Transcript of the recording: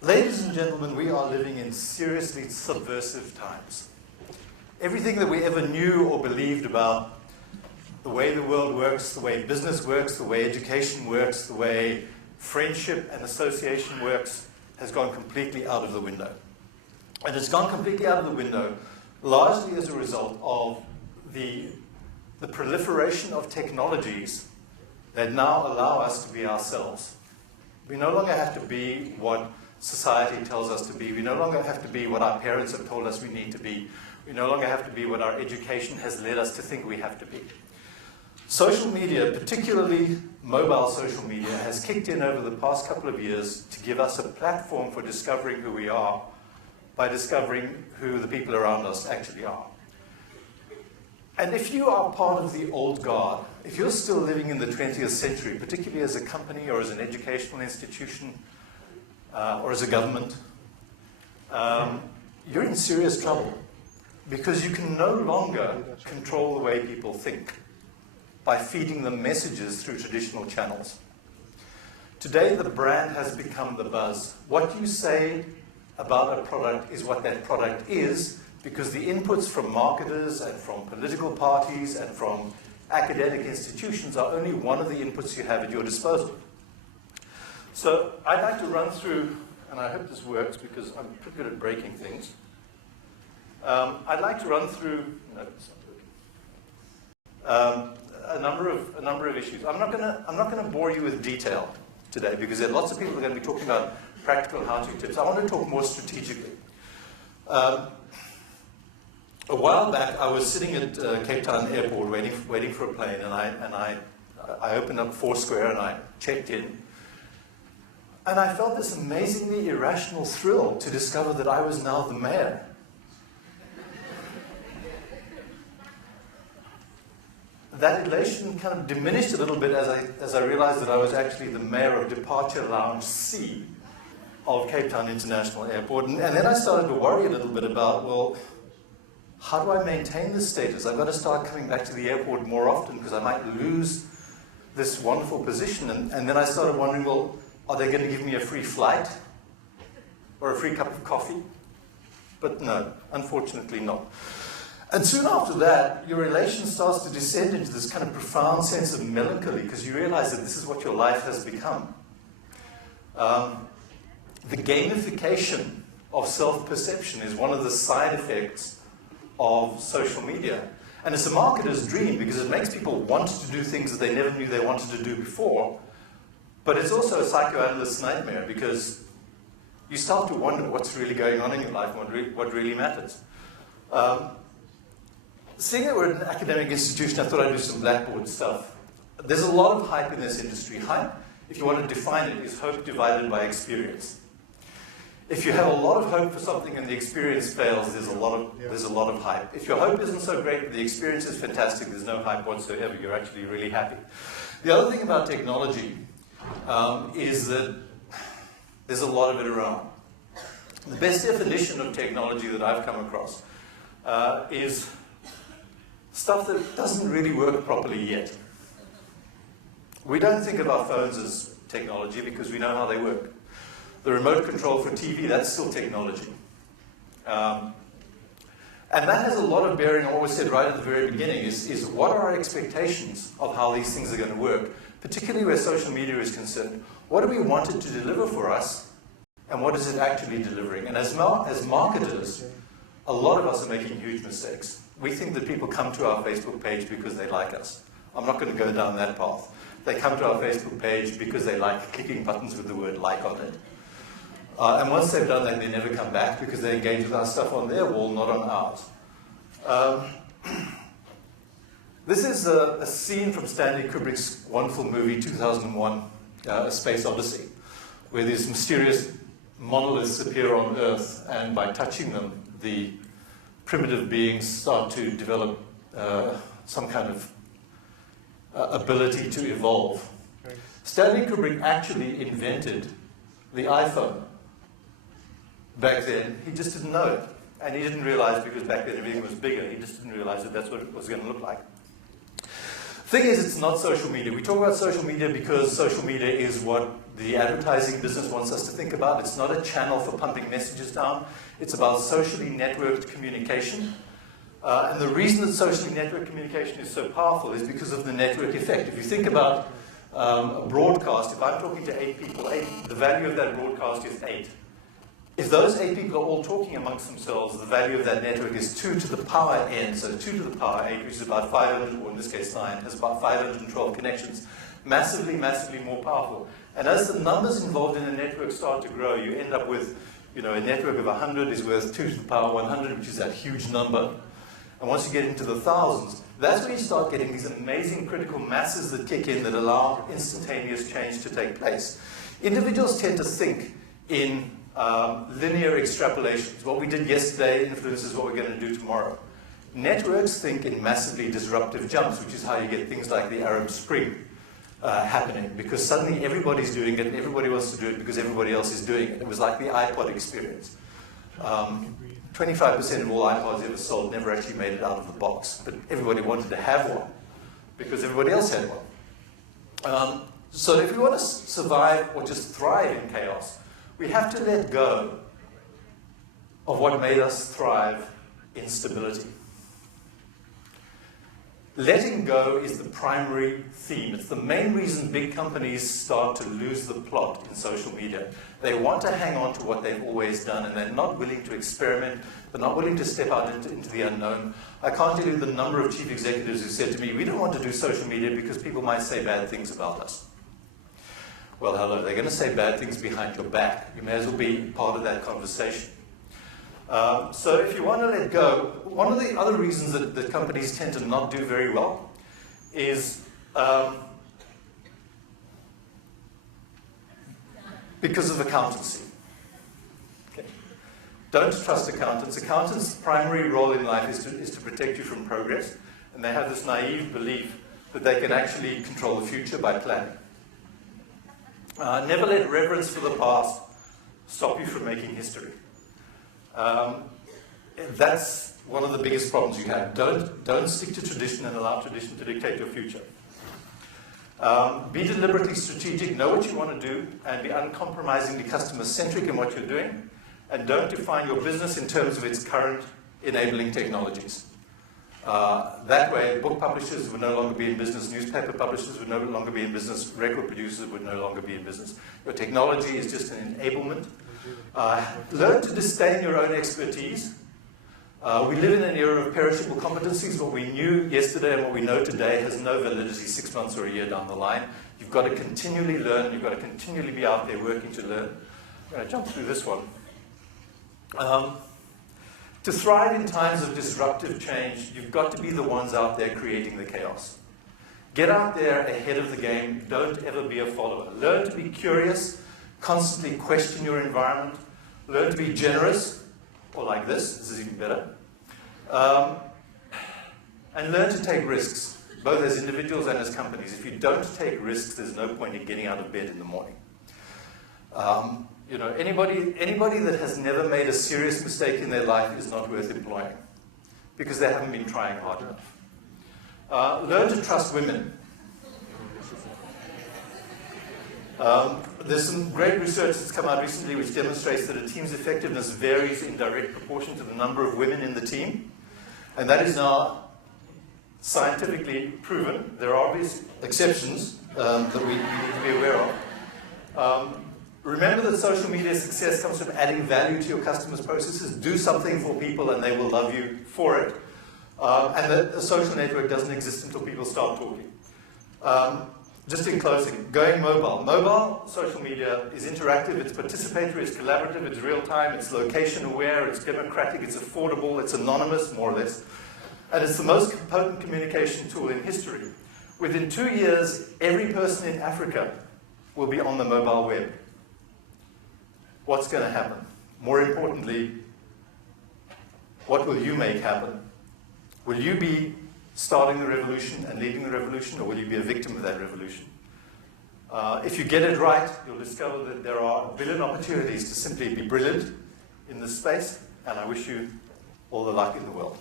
Ladies and gentlemen, we are living in seriously subversive times. Everything that we ever knew or believed about the way the world works, the way business works, the way education works, the way friendship and association works, has gone completely out of the window. And it's gone completely out of the window largely as a result of the proliferation of technologies that now allow us to be ourselves. We no longer have to be what society tells us to be. We no longer have to be what our parents have told us we need to be. We no longer have to be what our education has led us to think we have to be. Social media, particularly mobile social media, has kicked in over the past couple of years to give us a platform for discovering who we are by discovering who the people around us actually are. And if you are part of the old guard, if you're still living in the 20th century, particularly as a company or as an educational institution or as a government, you're in serious trouble because you can no longer control the way people think by feeding them messages through traditional channels. Today, the brand has become the buzz. What you say about a product is what that product is, because the inputs from marketers and from political parties and from academic institutions are only one of the inputs you have at your disposal. So I'd like to run through, and I hope this works because I'm pretty good at breaking things. I'd like to run through a number of issues. I'm not going to bore you with detail today because there are lots of people who are going to be talking about practical how-to tips. I want to talk more strategically. A while back, I was sitting at Cape Town Airport waiting for a plane, and I opened up Foursquare and I checked in. And I felt this amazingly irrational thrill to discover that I was now the mayor. That elation kind of diminished a little bit as I realized that I was actually the mayor of Departure Lounge C of Cape Town International Airport. And then I started to worry a little bit about, well, how do I maintain this status? I've got to start coming back to the airport more often because I might lose this wonderful position. And then I started wondering, well, are they going to give me a free flight or a free cup of coffee? But no, unfortunately not. And soon after that, your elation starts to descend into this kind of profound sense of melancholy because you realize that this is what your life has become. The gamification of self-perception is one of the side effects of social media. And it's a marketer's dream because it makes people want to do things that they never knew they wanted to do before. But it's also a psychoanalyst's nightmare because you start to wonder what's really going on in your life and what really matters. Seeing that we're an academic institution, I thought I'd do some Blackboard stuff. There's a lot of hype in this industry. Hype, if you want to define it, is hope divided by experience. If you have a lot of hope for something and the experience fails, there's a lot of hype. If your hope isn't so great but the experience is fantastic, there's no hype whatsoever. You're actually really happy. The other thing about technology is that there's a lot of it around. The best definition of technology that I've come across is stuff that doesn't really work properly yet. We don't think of our phones as technology because we know how they work. The remote control for TV, that's still technology. And that has a lot of bearing on what was said right at the very beginning, is what are our expectations of how these things are going to work, particularly where social media is concerned. What do we want it to deliver for us, and what is it actually delivering? And as marketers, a lot of us are making huge mistakes. We think that people come to our Facebook page because they like us. I'm not going to go down that path. They come to our Facebook page because they like clicking buttons with the word like on it. And once they've done that, they never come back because they engage with our stuff on their wall, not on ours. This is a scene from Stanley Kubrick's wonderful movie, 2001, A Space Odyssey, where these mysterious monoliths appear on Earth, and by touching them, the primitive beings start to develop some kind of ability to evolve. Stanley Kubrick actually invented the iPhone. Back then, he just didn't know it. And he didn't realize, because back then everything was bigger, he just didn't realize that that's what it was going to look like. Thing is, it's not social media. We talk about social media because social media is what the advertising business wants us to think about. It's not a channel for pumping messages down. It's about socially networked communication. And the reason that socially networked communication is so powerful is because of the network effect. If you think about a broadcast, if I'm talking to 8 people, the value of that broadcast is 8. If those 8 people are all talking amongst themselves, the value of that network is 2 to the power n, so 2 to the power 8, which is about 500, or in this case 9, has about 512 connections. Massively, massively more powerful. And as the numbers involved in a network start to grow, you end up with, a network of 100 is worth 2 to the power 100, which is that huge number. And once you get into the thousands, that's where you start getting these amazing critical masses that kick in that allow instantaneous change to take place. Individuals tend to think in linear extrapolations. What we did yesterday influences what we're going to do tomorrow. Networks think in massively disruptive jumps, which is how you get things like the Arab Spring happening, because suddenly everybody's doing it and everybody wants to do it because everybody else is doing it. It was like the iPod experience. 25% of all iPods ever sold never actually made it out of the box, but everybody wanted to have one because everybody else had one. So if we want to survive or just thrive in chaos, we have to let go of what made us thrive in stability. Letting go is the primary theme. It's the main reason big companies start to lose the plot in social media. They want to hang on to what they've always done, and they're not willing to experiment. They're not willing to step out into the unknown. I can't tell you the number of chief executives who said to me, we don't want to do social media because people might say bad things about us. Well, hello, they're going to say bad things behind your back. You may as well be part of that conversation. So if you want to let go, one of the other reasons that companies tend to not do very well is because of accountancy. Okay. Don't trust accountants. Accountants' primary role in life is to protect you from progress, and they have this naive belief that they can actually control the future by planning. Never let reverence for the past stop you from making history. That's one of the biggest problems you have. Don't stick to tradition and allow tradition to dictate your future. Be deliberately strategic, know what you want to do, and be uncompromisingly customer-centric in what you're doing, and don't define your business in terms of its current enabling technologies. That way, book publishers would no longer be in business, newspaper publishers would no longer be in business, record producers would no longer be in business. Your technology is just an enablement. Learn to disdain your own expertise. We live in an era of perishable competencies. What we knew yesterday and what we know today has no validity 6 months or a year down the line. You've got to continually learn. You've got to continually be out there working to learn. I'm going to jump through this one. To thrive in times of disruptive change, you've got to be the ones out there creating the chaos. Get out there ahead of the game. Don't ever be a follower. Learn to be curious. Constantly question your environment. Learn to be generous, or like this is even better. And learn to take risks, both as individuals and as companies. If you don't take risks, there's no point in getting out of bed in the morning. Anybody that has never made a serious mistake in their life is not worth employing, because they haven't been trying hard enough. Learn to trust women. There's some great research that's come out recently which demonstrates that a team's effectiveness varies in direct proportion to the number of women in the team. And that is now scientifically proven. There are obvious exceptions that we need to be aware of. Remember that social media success comes from adding value to your customers' processes. Do something for people and they will love you for it. And that a social network doesn't exist until people start talking. Just in closing, going mobile. Mobile social media is interactive, it's participatory, it's collaborative, it's real-time, it's location-aware, it's democratic, it's affordable, it's anonymous, more or less. And it's the most potent communication tool in history. Within 2 years, every person in Africa will be on the mobile web. What's going to happen? More importantly, what will you make happen? Will you be starting the revolution and leading the revolution, or will you be a victim of that revolution? If you get it right, you'll discover that there are a billion opportunities to simply be brilliant in this space, and I wish you all the luck in the world.